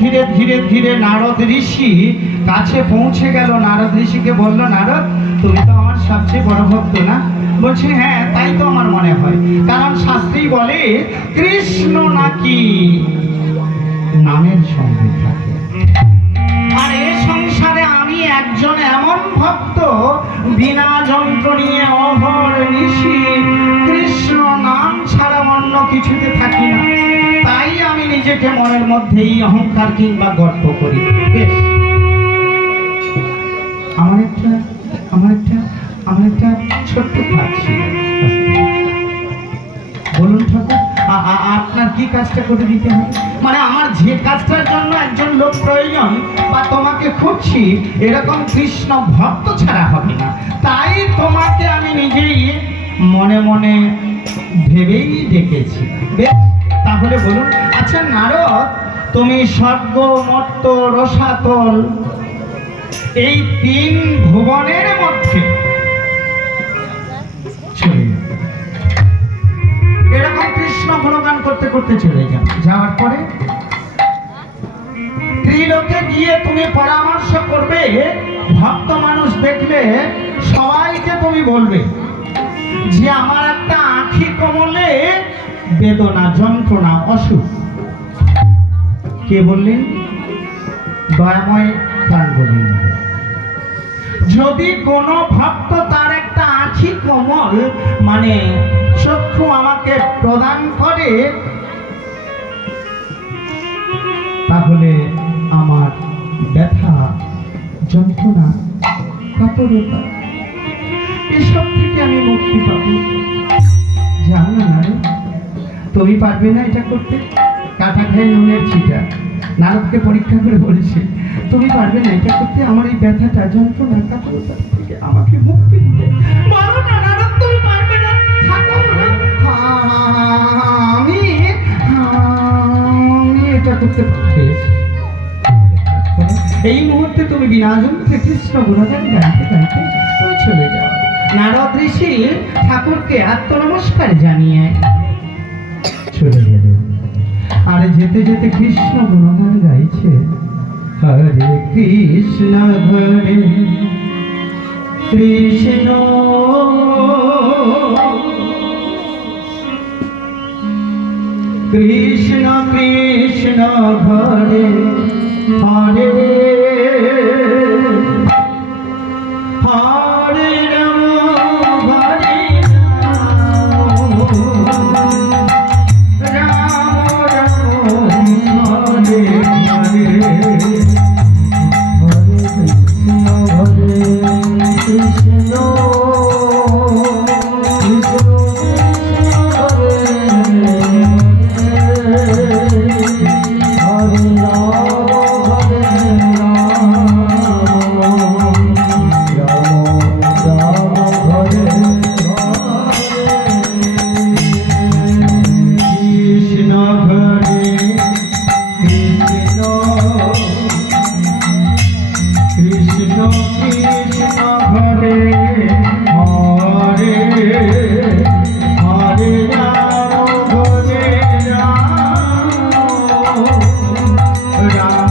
ধীরে ধীরে ধীরে নারদ ঋষি কাছে পৌঁছে গেল। নারদ ঋষিকে বলল, নারদ তুমি তো আমার সবচেয়ে বড় ভক্ত না? বলছে, হ্যাঁ তাই তো আমার মনে হয়, কারণ শাস্ত্রী বলে কৃষ্ণ নাকি নামের সঙ্গে থাকে। আর এ সংসারে আমি একজন এমন ভক্ত, বিনা যন্ত্র নিয়ে অহর্নিশি কৃষ্ণ নাম ছাড়া অন্য কিছুতে থাকি না। তাই আমি নিজেকে মনের মধ্যেই অহংকার কিংবা গর্ব করি। বেশ, আমার একটা ছোট্ট কাজ ছিল। বলুন ঠাকুর, আপনার কি কাজটা করে দিতে হবে? মানে আমার যে কাজটার জন্য একজন লোক প্রয়োজন বা তোমাকে খুঁজছি, এরকম কৃষ্ণ ভক্ত ছাড়া হবে না। তাই তোমাকে আমি নিজেই মনে মনে ভেবেই ডেকেছি। বেশ, তাহলে বলুন। আচ্ছা নারদ, তুমি স্বর্গ, মর্ত্য, রসাতল এই তিন ভুবনের মধ্যে এরকম কৃষ্ণ গুণগান করতে করতে চলে যাও। যাওয়ার পরে ত্রিলোকে গিয়ে তুমি পরামর্শ করবে, ভক্ত মানুষ দেখলে সবাইকে তুমি বলবে যে আমার একটা আঁখি কমলে বেদনা, যন্ত্রণা, অসুখ। কে বললেন? দয়াময় প্রাণ বললেন। যদি কোনো ভক্ত তার একটা আঁখি কমল মানে চক্ষু আমাকে প্রদান করে, তাহলে আমার ব্যথা, যন্ত্রণা, কাতরতা এসব থেকে আমি মুক্তি পাবো। জানো না তুমি পারবে না এটা করতে? কাটা খায় নুনের ছিটা। নারদকে পরীক্ষা করে বলেছে, তুমি পারবে না এটা করতে? আমার এই ব্যথাটা, যন্ত্রণা, কাতরতা থেকে আমাকে মুক্তি দিতে। বলো না নারদ, তুমি পারবে না? আমি এটা করতে পারছি। এই মুহূর্তে তুমি বিনা যন্ত্রে কৃষ্ণ গুণগান গাইতে গাইতে তুমি চলে যাও। নারদ ঋষি ঠাকুরকে আত্মনমস্কার জানিয়ে চলে গেল। আর যেতে যেতে কৃষ্ণ গুণগান গাইছে, হরে কৃষ্ণ হরে কৃষ্ণ কৃষ্ণ কৃষ্ণ হরে হরে হরে রাম হরে রাম